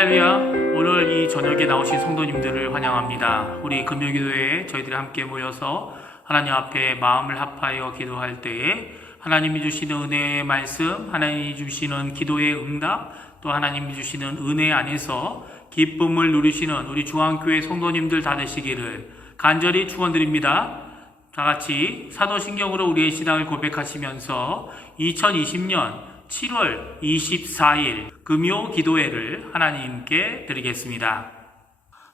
할렐루야. 오늘 이 저녁에 나오신 성도님들을 환영합니다. 우리 금요기도에 저희들이 함께 모여서 하나님 앞에 마음을 합하여 기도할 때에 하나님이 주시는 은혜의 말씀, 하나님이 주시는 기도의 응답, 또 하나님이 주시는 은혜 안에서 기쁨을 누리시는 우리 중앙교회 성도님들 다 되시기를 간절히 축원드립니다. 다 같이 사도신경으로 우리의 신앙을 고백하시면서 2020년 7월 24일 금요 기도회를 하나님께 드리겠습니다.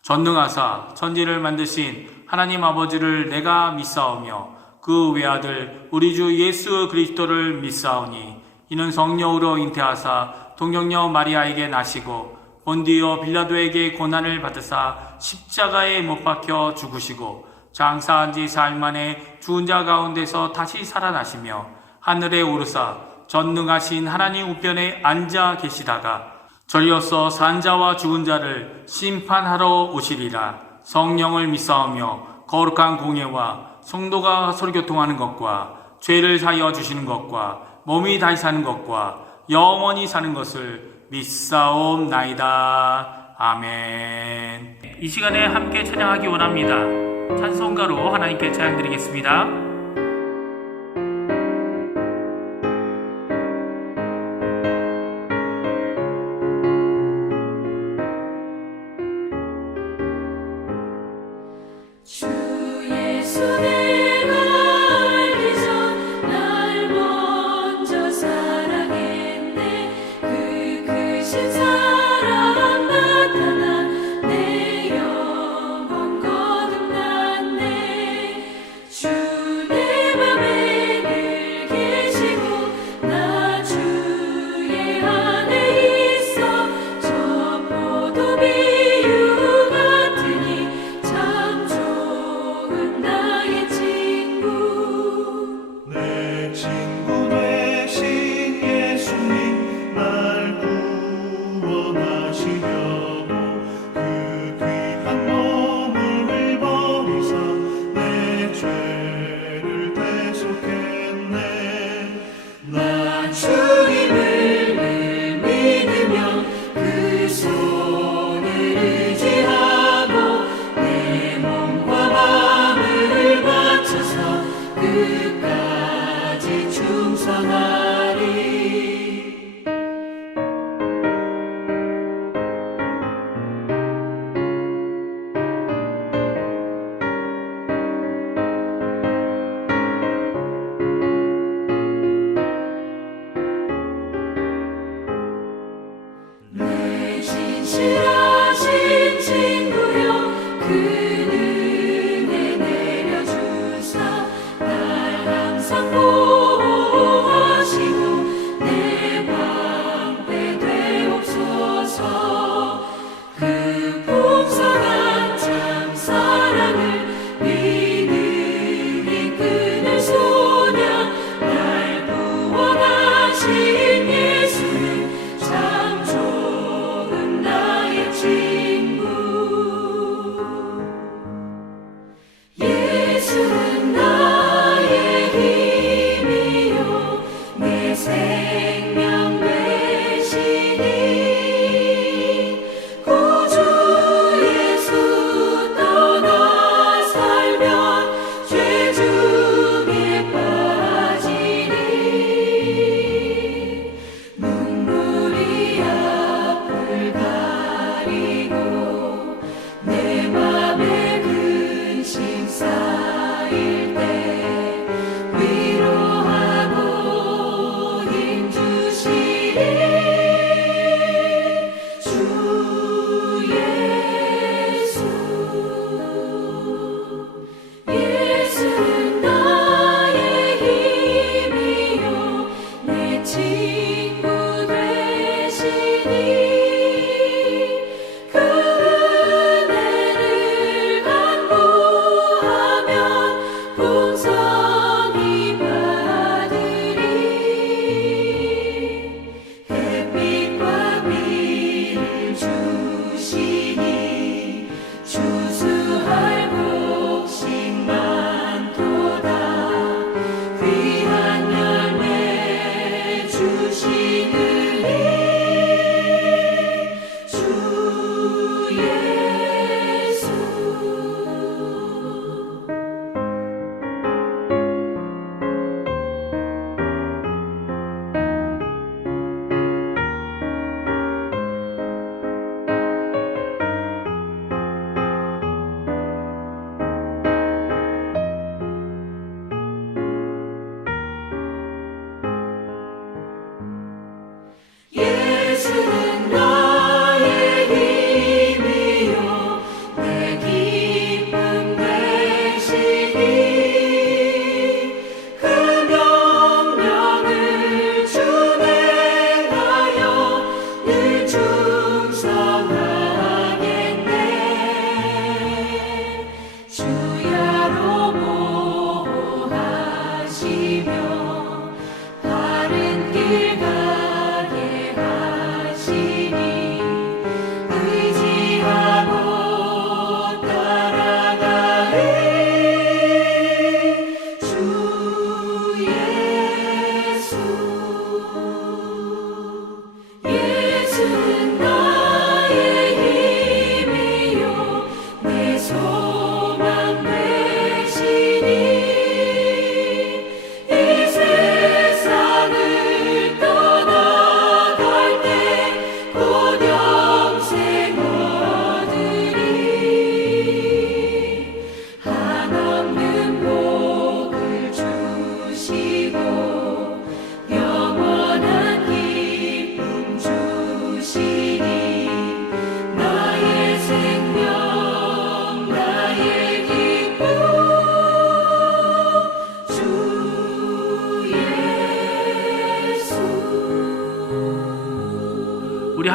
전능하사 천지를 만드신 하나님 아버지를 내가 믿사오며 그 외아들 우리 주 예수 그리스도를 믿사오니 이는 성령으로 잉태하사 동정녀 마리아에게 나시고 본디오 빌라도에게 고난을 받으사 십자가에 못 박혀 죽으시고 장사한 지 사흘 만에 죽은 자 가운데서 다시 살아나시며 하늘에 오르사 전능하신 하나님 우편에 앉아 계시다가 저리로서 산 자와 죽은 자를 심판하러 오시리라. 성령을 믿사오며 거룩한 공예와 성도가 서로교통하는 것과 죄를 사하여 주시는 것과 몸이 다시 사는 것과 영원히 사는 것을 믿사옵나이다. 아멘. 이 시간에 함께 찬양하기 원합니다. 찬송가로 하나님께 찬양드리겠습니다. 주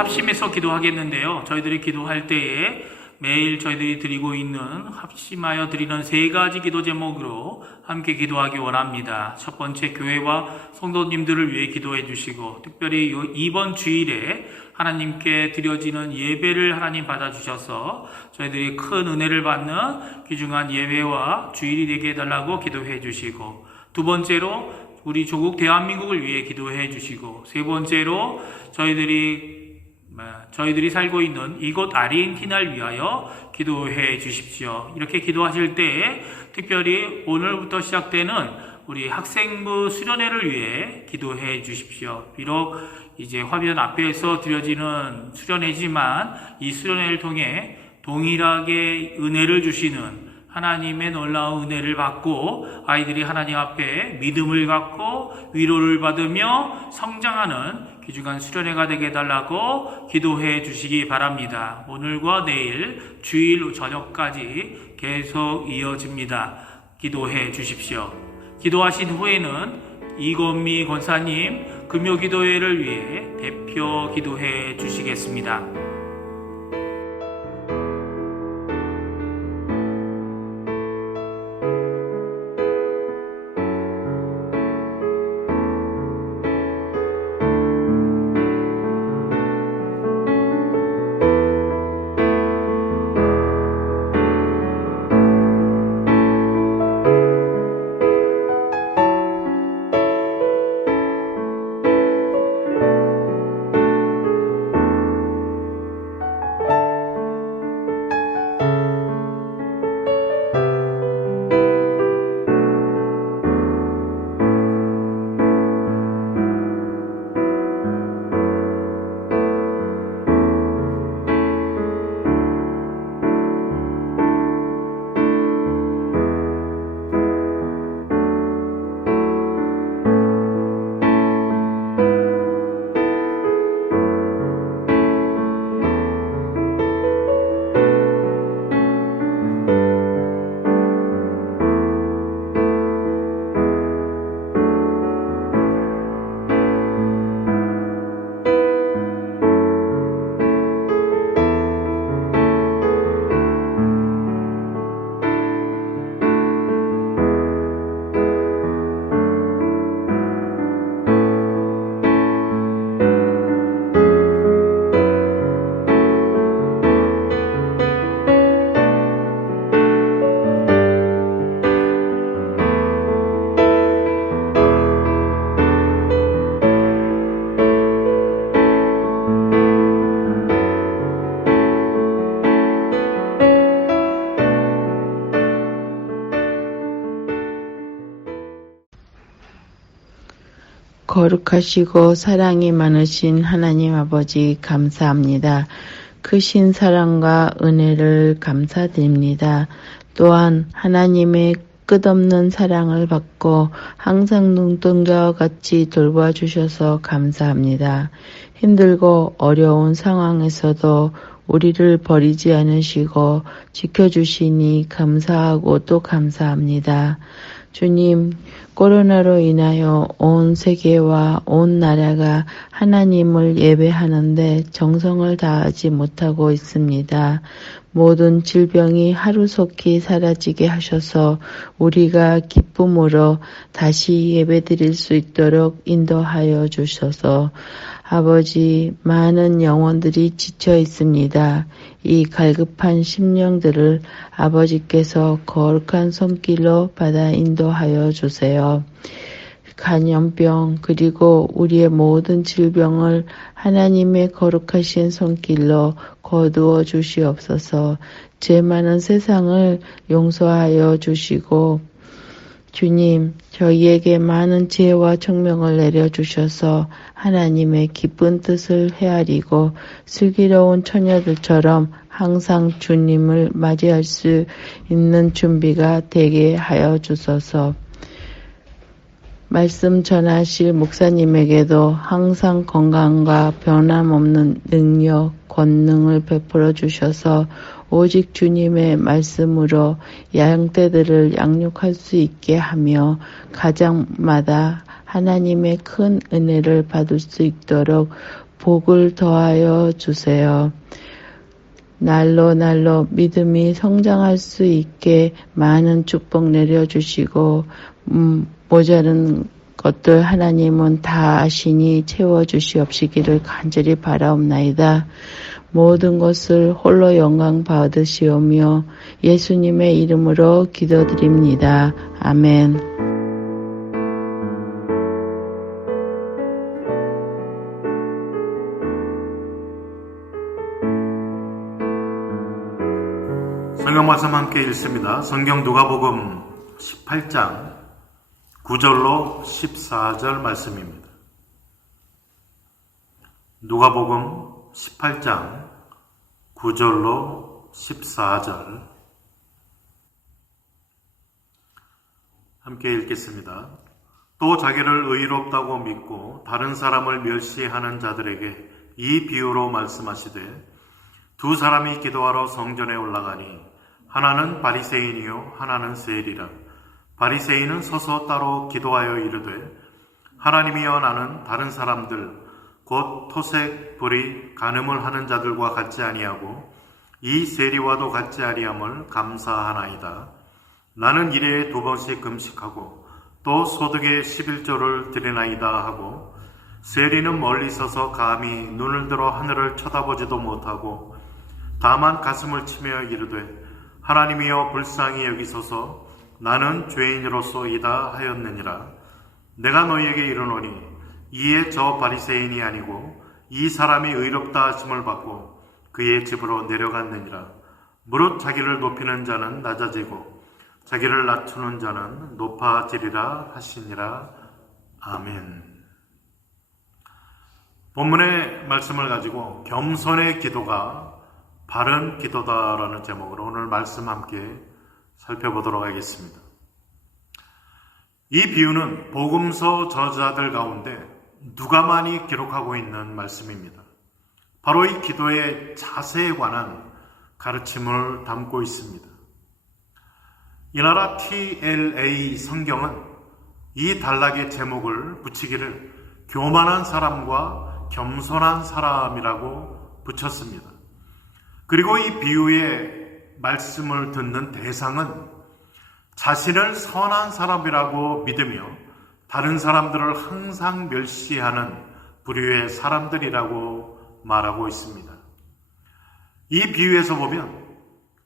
합심해서 기도하겠는데요. 저희들이 기도할 때에 매일 저희들이 드리고 있는 합심하여 드리는 3가지 기도 제목으로 함께 기도하기 원합니다. 첫 번째, 교회와 성도님들을 위해 기도해 주시고, 특별히 이번 주일에 하나님께 드려지는 예배를 하나님 받아주셔서 저희들이 큰 은혜를 받는 귀중한 예배와 주일이 되게 해달라고 기도해 주시고, 두 번째로 우리 조국 대한민국을 위해 기도해 주시고, 세 번째로 저희들이 살고 있는 이곳 아르헨티나를 위하여 기도해 주십시오. 이렇게 기도하실 때 특별히 오늘부터 시작되는 우리 학생부 수련회를 위해 기도해 주십시오. 비록 이제 화면 앞에서 드려지는 수련회지만 이 수련회를 통해 동일하게 은혜를 주시는 하나님의 놀라운 은혜를 받고 아이들이 하나님 앞에 믿음을 갖고 위로를 받으며 성장하는 귀중한 수련회가 되게 해달라고 기도해 주시기 바랍니다. 오늘과 내일 주일 저녁까지 계속 이어집니다. 기도해 주십시오. 기도하신 후에는 이건미 권사님 금요기도회를 위해 대표 기도해 주시겠습니다. 거룩하시고 사랑이 많으신 하나님 아버지 감사합니다. 크신 사랑과 은혜를 감사드립니다. 또한 하나님의 끝없는 사랑을 받고 항상 눈동자와 같이 돌봐주셔서 감사합니다. 힘들고 어려운 상황에서도 우리를 버리지 않으시고 지켜주시니 감사하고 또 감사합니다. 주님, 코로나로 인하여 온 세계와 온 나라가 하나님을 예배하는데 정성을 다하지 못하고 있습니다. 모든 질병이 하루속히 사라지게 하셔서 우리가 기쁨으로 다시 예배드릴 수 있도록 인도하여 주셔서 아버지, 많은 영혼들이 지쳐 있습니다. 이 갈급한 심령들을 아버지께서 거룩한 손길로 받아 인도하여 주세요. 간염병 그리고 우리의 모든 질병을 하나님의 거룩하신 손길로 거두어 주시옵소서. 죄 많은 세상을 용서하여 주시고 주님, 저희에게 많은 지혜와 총명을 내려주셔서 하나님의 기쁜 뜻을 헤아리고 슬기로운 처녀들처럼 항상 주님을 맞이할 수 있는 준비가 되게 하여 주소서. 말씀 전하실 목사님에게도 항상 건강과 변함없는 능력, 권능을 베풀어 주셔서 오직 주님의 말씀으로 양떼들을 양육할 수 있게 하며 가정마다 하나님의 큰 은혜를 받을 수 있도록 복을 더하여 주세요. 날로 믿음이 성장할 수 있게 많은 축복 내려주시고 모자른 것들 하나님은 다 아시니 채워주시옵시기를 간절히 바라옵나이다. 모든 것을 홀로 영광 받으시오며 예수님의 이름으로 기도드립니다. 아멘. 성경 말씀 함께 읽습니다. 성경 누가복음 18장 9절로 14절 말씀입니다. 누가복음 18장 9절로 14절 함께 읽겠습니다. 또 자기를 의롭다고 믿고 다른 사람을 멸시하는 자들에게 이 비유로 말씀하시되 두 사람이 기도하러 성전에 올라가니 하나는 바리새인이요 하나는 세리라. 바리새인은 서서 따로 기도하여 이르되 하나님이여 나는 다른 사람들 곧 토색, 불의, 간음을 하는 자들과 같지 아니하고 이 세리와도 같지 아니함을 감사하나이다. 나는 일에 2번씩 금식하고 또 소득의 11조를 드리나이다 하고 세리는 멀리 서서 감히 눈을 들어 하늘을 쳐다보지도 못하고 다만 가슴을 치며 이르되 하나님이여 불쌍히 여기소서 나는 죄인으로서이다 하였느니라. 내가 너희에게 이르노니 이에 저 바리새인이 아니고 이 사람이 의롭다 하심을 받고 그의 집으로 내려갔느니라. 무릇 자기를 높이는 자는 낮아지고 자기를 낮추는 자는 높아지리라 하시니라. 아멘. 본문의 말씀을 가지고 겸손의 기도가 바른 기도다라는 제목으로 오늘 말씀 함께 살펴보도록 하겠습니다. 이 비유는 복음서 저자들 가운데 누가만이 기록하고 있는 말씀입니다. 바로 이 기도의 자세에 관한 가르침을 담고 있습니다. 이 나라 TLA 성경은 이 단락의 제목을 붙이기를 교만한 사람과 겸손한 사람이라고 붙였습니다. 그리고 이 비유의 말씀을 듣는 대상은 자신을 선한 사람이라고 믿으며 다른 사람들을 항상 멸시하는 부류의 사람들이라고 말하고 있습니다. 이 비유에서 보면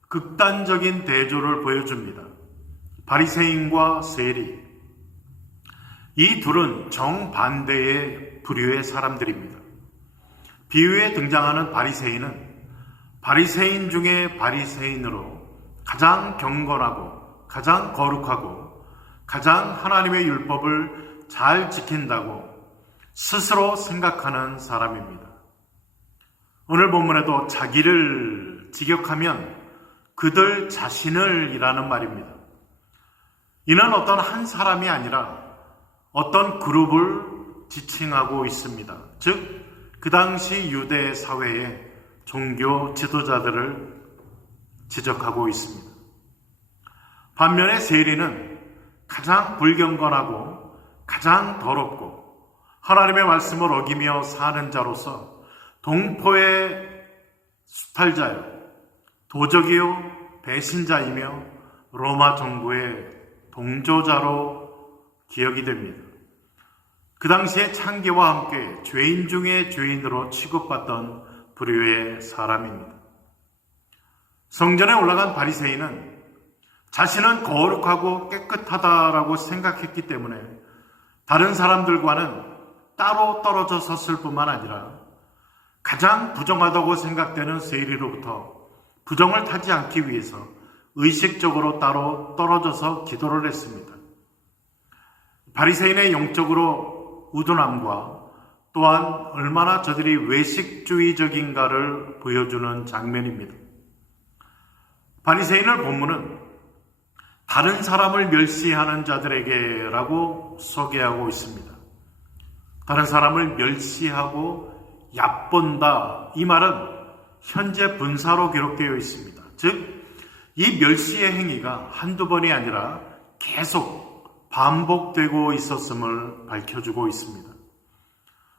극단적인 대조를 보여줍니다. 바리새인과 세리, 이 둘은 정반대의 부류의 사람들입니다. 비유에 등장하는 바리새인은 바리새인 중에 바리새인으로 가장 경건하고 가장 거룩하고 가장 하나님의 율법을 잘 지킨다고 스스로 생각하는 사람입니다. 오늘 본문에도 자기를 직역하면 그들 자신을 이라는 말입니다. 이는 어떤 한 사람이 아니라 어떤 그룹을 지칭하고 있습니다. 즉, 그 당시 유대 사회의 종교 지도자들을 지적하고 있습니다. 반면에 세리는 가장 불경건하고 가장 더럽고 하나님의 말씀을 어기며 사는 자로서 동포의 수탈자요, 도적이요, 배신자이며 로마 정부의 동조자로 기억이 됩니다. 그 당시에 창기와 함께 죄인 중에 죄인으로 취급받던 부류의 사람입니다. 성전에 올라간 바리새인은 자신은 거룩하고 깨끗하다라고 생각했기 때문에 다른 사람들과는 따로 떨어져 섰을 뿐만 아니라 가장 부정하다고 생각되는 세리로부터 부정을 타지 않기 위해서 의식적으로 따로 떨어져서 기도를 했습니다. 바리새인의 영적으로 우둔함과 또한 얼마나 저들이 외식주의적인가를 보여주는 장면입니다. 바리새인을 본문은 다른 사람을 멸시하는 자들에게 라고 소개하고 있습니다. 다른 사람을 멸시하고 얕본다, 이 말은 현재 분사로 기록되어 있습니다. 즉, 이 멸시의 행위가 한두 번이 아니라 계속 반복되고 있었음을 밝혀주고 있습니다.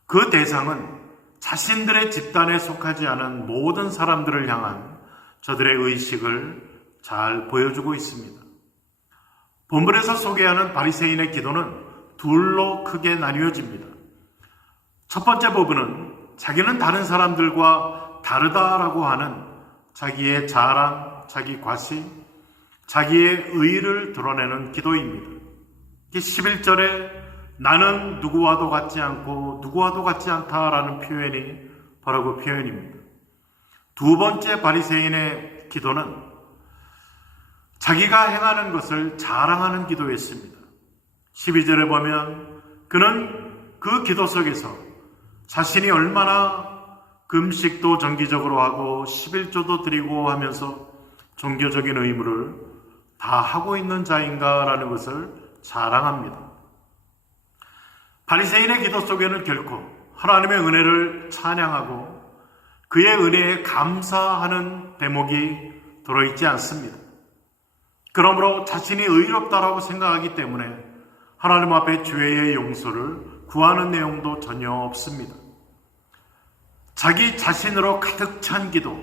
그 대상은 자신들의 집단에 속하지 않은 모든 사람들을 향한 저들의 의식을 잘 보여주고 있습니다. 본문에서 소개하는 바리새인의 기도는 둘로 크게 나뉘어집니다. 첫 번째 부분은 자기는 다른 사람들과 다르다라고 하는 자기의 자랑, 자기 과시, 자기의 의의를 드러내는 기도입니다. 11절에 나는 누구와도 같지 않고 누구와도 같지 않다라는 표현이 바로 그 표현입니다. 두 번째 바리새인의 기도는 자기가 행하는 것을 자랑하는 기도였습니다. 12절에 보면 그는 그 기도 속에서 자신이 얼마나 금식도 정기적으로 하고 11조도 드리고 하면서 종교적인 의무를 다 하고 있는 자인가라는 것을 자랑합니다. 바리새인의 기도 속에는 결코 하나님의 은혜를 찬양하고 그의 은혜에 감사하는 대목이 들어있지 않습니다. 그러므로 자신이 의롭다라고 생각하기 때문에 하나님 앞에 죄의 용서를 구하는 내용도 전혀 없습니다. 자기 자신으로 가득 찬 기도,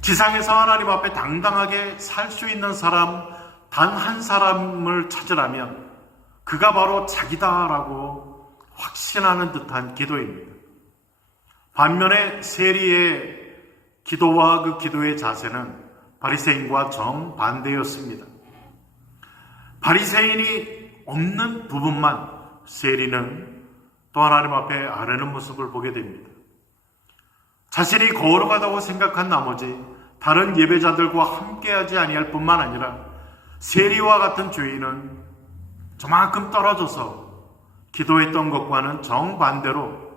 지상에서 하나님 앞에 당당하게 살 수 있는 사람 단 한 사람을 찾으라면 그가 바로 자기다라고 확신하는 듯한 기도입니다. 반면에 세리의 기도와 그 기도의 자세는 바리새인과 정반대였습니다. 바리새인이 없는 부분만 세리는 또 하나님 앞에 아뢰는 모습을 보게 됩니다. 자신이 거룩하다고 생각한 나머지 다른 예배자들과 함께하지 아니할 뿐만 아니라 세리와 같은 죄인은 저만큼 떨어져서 기도했던 것과는 정반대로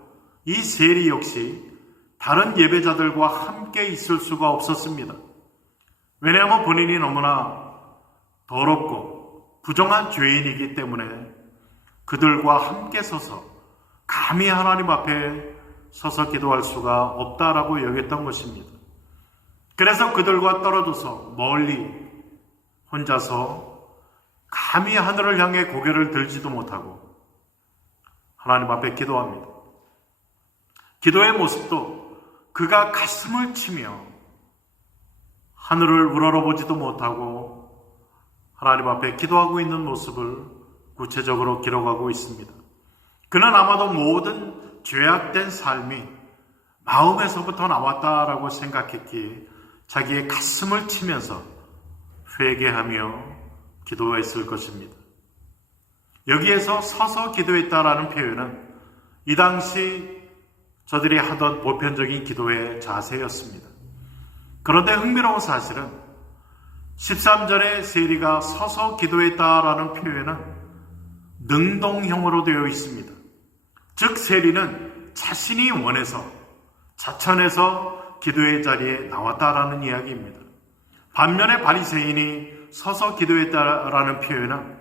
이 세리 역시 다른 예배자들과 함께 있을 수가 없었습니다. 왜냐하면 본인이 너무나 더럽고 부정한 죄인이기 때문에 그들과 함께 서서 감히 하나님 앞에 서서 기도할 수가 없다라고 여겼던 것입니다. 그래서 그들과 떨어져서 멀리 혼자서 감히 하늘을 향해 고개를 들지도 못하고 하나님 앞에 기도합니다. 기도의 모습도 그가 가슴을 치며 하늘을 우러러보지도 못하고 하나님 앞에 기도하고 있는 모습을 구체적으로 기록하고 있습니다. 그는 아마도 모든 죄악된 삶이 마음에서부터 나왔다라고 생각했기에 자기의 가슴을 치면서 회개하며 기도했을 것입니다. 여기에서 서서 기도했다라는 표현은 이 당시 저들이 하던 보편적인 기도의 자세였습니다. 그런데 흥미로운 사실은 13절에 세리가 서서 기도했다라는 표현은 능동형으로 되어 있습니다. 즉 세리는 자신이 원해서 자천해서 기도의 자리에 나왔다라는 이야기입니다. 반면에 바리새인이 서서 기도했다라는 표현은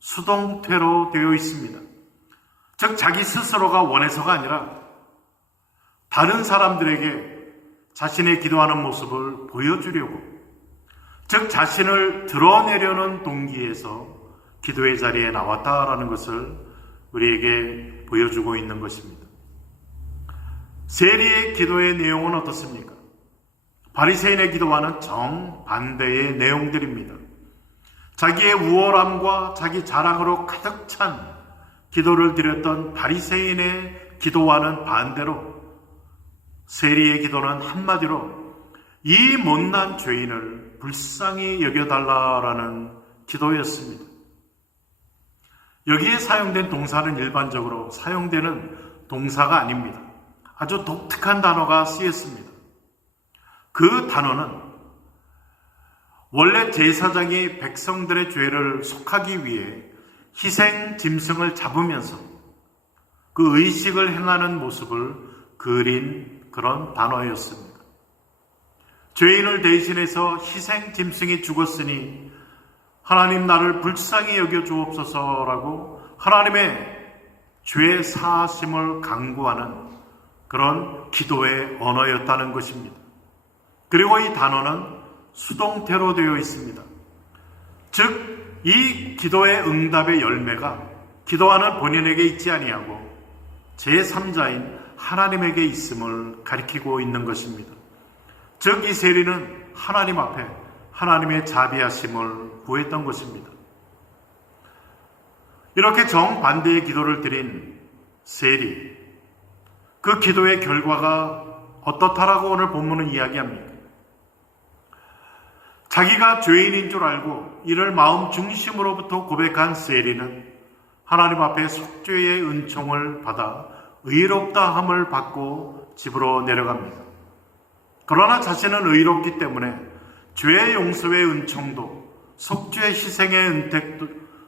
수동태로 되어 있습니다. 즉 자기 스스로가 원해서가 아니라 다른 사람들에게 자신의 기도하는 모습을 보여주려고, 즉 자신을 드러내려는 동기에서 기도의 자리에 나왔다라는 것을 우리에게 보여주고 있는 것입니다. 세리의 기도의 내용은 어떻습니까? 바리새인의 기도와는 정반대의 내용들입니다. 자기의 우월함과 자기 자랑으로 가득 찬 기도를 드렸던 바리새인의 기도와는 반대로 세리의 기도는 한마디로 이 못난 죄인을 불쌍히 여겨달라라는 기도였습니다. 여기에 사용된 동사는 일반적으로 사용되는 동사가 아닙니다. 아주 독특한 단어가 쓰였습니다. 그 단어는 원래 제사장이 백성들의 죄를 속하기 위해 희생 짐승을 잡으면서 그 의식을 행하는 모습을 그린 그런 단어였습니다. 죄인을 대신해서 희생 짐승이 죽었으니 하나님 나를 불쌍히 여겨 주옵소서라고 하나님의 죄 사하심을 간구하는 그런 기도의 언어였다는 것입니다. 그리고 이 단어는 수동태로 되어 있습니다. 즉 이 기도의 응답의 열매가 기도하는 본인에게 있지 아니하고 제3자인 하나님에게 있음을 가리키고 있는 것입니다. 즉 이 세리는 하나님 앞에 하나님의 자비하심을 구했던 것입니다. 이렇게 정반대의 기도를 드린 세리, 그 기도의 결과가 어떻다라고 오늘 본문은 이야기합니다. 자기가 죄인인 줄 알고 이를 마음 중심으로부터 고백한 세리는 하나님 앞에 속죄의 은총을 받아 의롭다함을 받고 집으로 내려갑니다. 그러나 자신은 의롭기 때문에 죄의 용서의 은총도 속죄 희생의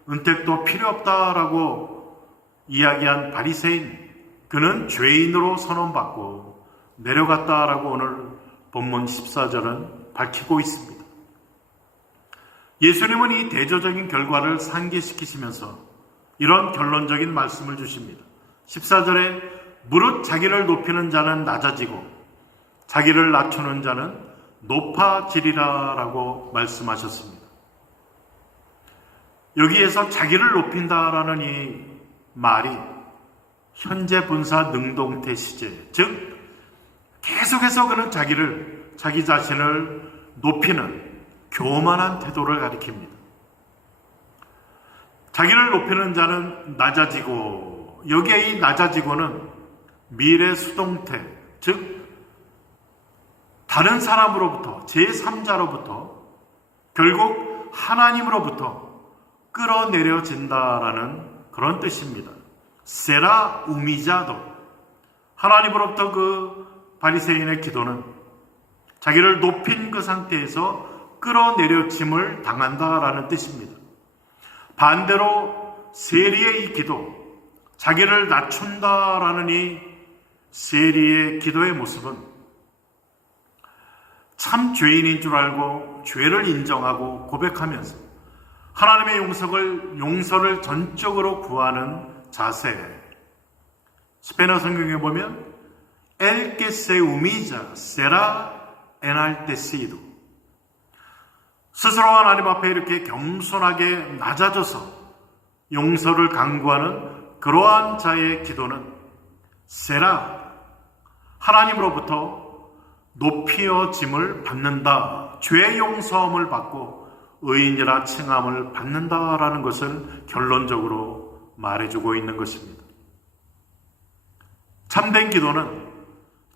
은택도 필요 없다라고 이야기한 바리새인, 그는 죄인으로 선언받고 내려갔다라고 오늘 본문 14절은 밝히고 있습니다. 예수님은 이 대조적인 결과를 상기시키시면서 이런 결론적인 말씀을 주십니다. 14절에 무릇 자기를 높이는 자는 낮아지고 자기를 낮추는 자는 높아지리라 라고 말씀하셨습니다. 여기에서 자기를 높인다라는 이 말이 현재 분사 능동태 시제, 즉 계속해서 그는 자기 자신을 높이는 교만한 태도를 가리킵니다. 자기를 높이는 자는 낮아지고, 여기에 이 낮아지고는 미래 수동태, 즉 다른 사람으로부터, 제3자로부터, 결국 하나님으로부터 끌어내려진다라는 그런 뜻입니다. 세라 우미자도, 하나님으로부터 그 바리새인의 기도는 자기를 높인 그 상태에서 끌어내려짐을 당한다라는 뜻입니다. 반대로 세리의 이 기도, 자기를 낮춘다라는 이 세리의 기도의 모습은 참 죄인인 줄 알고 죄를 인정하고 고백하면서 하나님의 용서를 전적으로 구하는 자세. 스페인어 성경에 보면 El que se humilla será enaltecido. 스스로 하나님 앞에 이렇게 겸손하게 낮아져서 용서를 강구하는 그러한 자의 기도는 세라, 하나님으로부터 높이어짐을 받는다, 죄 용서함을 받고 의인이라 칭함을 받는다라는 것을 결론적으로 말해주고 있는 것입니다. 참된 기도는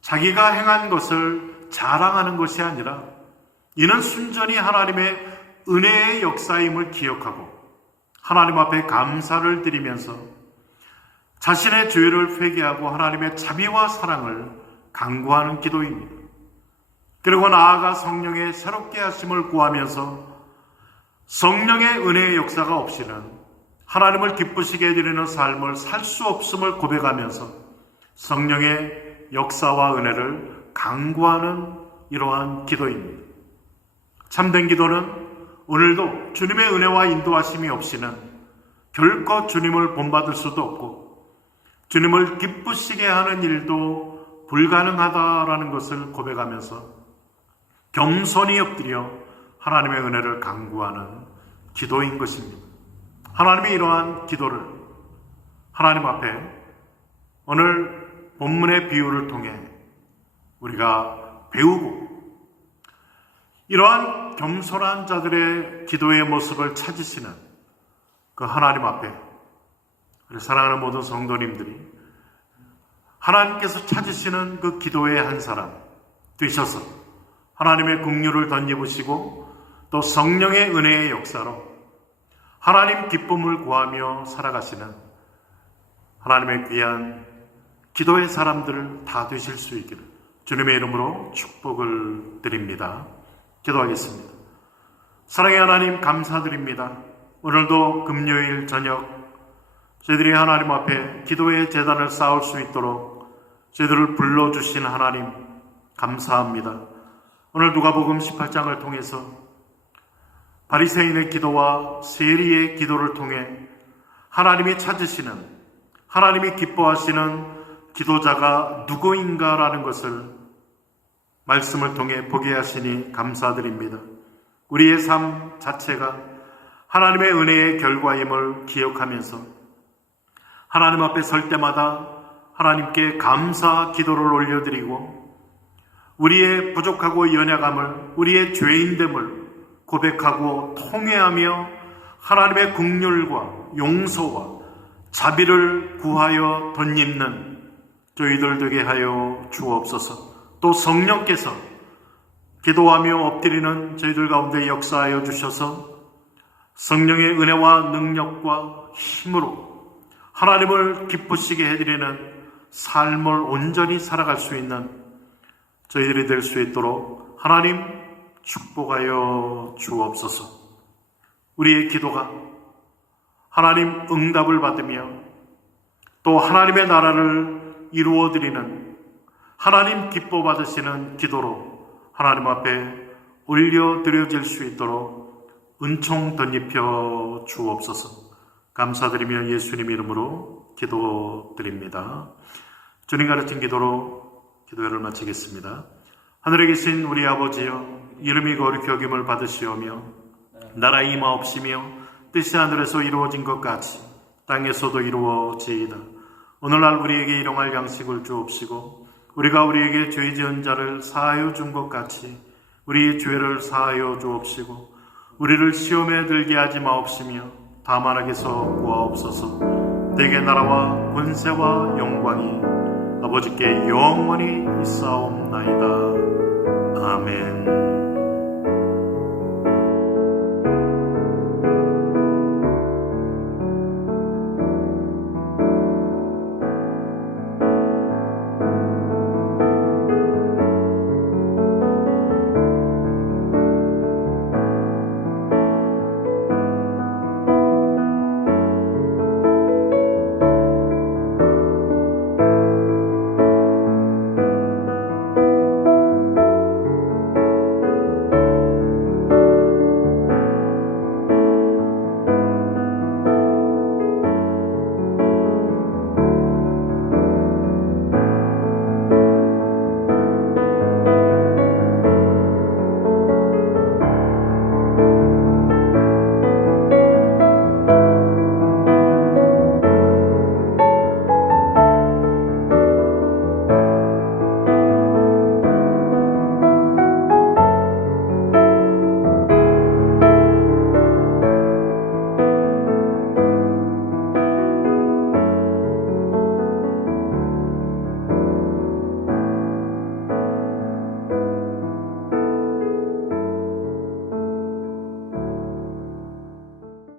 자기가 행한 것을 자랑하는 것이 아니라 이는 순전히 하나님의 은혜의 역사임을 기억하고 하나님 앞에 감사를 드리면서 자신의 죄를 회개하고 하나님의 자비와 사랑을 간구하는 기도입니다. 그리고 나아가 성령의 새롭게 하심을 구하면서 성령의 은혜의 역사가 없이는 하나님을 기쁘시게 해드리는 삶을 살 수 없음을 고백하면서 성령의 역사와 은혜를 간구하는 이러한 기도입니다. 참된 기도는 오늘도 주님의 은혜와 인도하심이 없이는 결코 주님을 본받을 수도 없고 주님을 기쁘시게 하는 일도 불가능하다라는 것을 고백하면서 겸손히 엎드려 하나님의 은혜를 간구하는 기도인 것입니다. 하나님의 이러한 기도를 하나님 앞에 오늘 본문의 비유를 통해 우리가 배우고 이러한 겸손한 자들의 기도의 모습을 찾으시는 그 하나님 앞에 우리 사랑하는 모든 성도님들이 하나님께서 찾으시는 그 기도의 한 사람 되셔서 하나님의 긍휼을 덧입으시고 또 성령의 은혜의 역사로 하나님 기쁨을 구하며 살아가시는 하나님의 귀한 기도의 사람들 다 되실 수 있기를 주님의 이름으로 축복을 드립니다. 기도하겠습니다. 사랑의 하나님 감사드립니다. 오늘도 금요일 저녁 저희들이 하나님 앞에 기도의 제단을 쌓을 수 있도록 저희들을 불러주신 하나님 감사합니다. 오늘 누가복음 18장을 통해서 바리새인의 기도와 세리의 기도를 통해 하나님이 찾으시는, 하나님이 기뻐하시는 기도자가 누구인가라는 것을 말씀을 통해 보게 하시니 감사드립니다. 우리의 삶 자체가 하나님의 은혜의 결과임을 기억하면서 하나님 앞에 설 때마다 하나님께 감사 기도를 올려드리고 우리의 부족하고 연약함을, 우리의 죄인됨을 고백하고 통회하며 하나님의 긍휼과 용서와 자비를 구하여 덧입는 저희들 되게 하여 주옵소서. 또 성령께서 기도하며 엎드리는 저희들 가운데 역사하여 주셔서 성령의 은혜와 능력과 힘으로 하나님을 기쁘시게 해드리는 삶을 온전히 살아갈 수 있는 저희들이 될 수 있도록 하나님 축복하여 주옵소서. 우리의 기도가 하나님 응답을 받으며 또 하나님의 나라를 이루어드리는 하나님 기뻐 받으시는 기도로 하나님 앞에 올려드려질 수 있도록 은총 덧입혀 주옵소서. 감사드리며 예수님 이름으로 기도드립니다. 주님 가르친 기도로 기도회를 마치겠습니다. 하늘에 계신 우리 아버지여, 이름이 거룩히 여김을 받으시오며 나라 임하옵시며 뜻이 하늘에서 이루어진 것 같이 땅에서도 이루어지이다. 오늘날 우리에게 일용할 양식을 주옵시고 우리가 우리에게 죄 지은 자를 사하여 준 것 같이 우리의 죄를 사하여 주옵시고 우리를 시험에 들게 하지 마옵시며 다만 악에서 구하옵소서. 내게 나라와 권세와 영광이 아버지께 영원히 있사옵나이다. 아멘.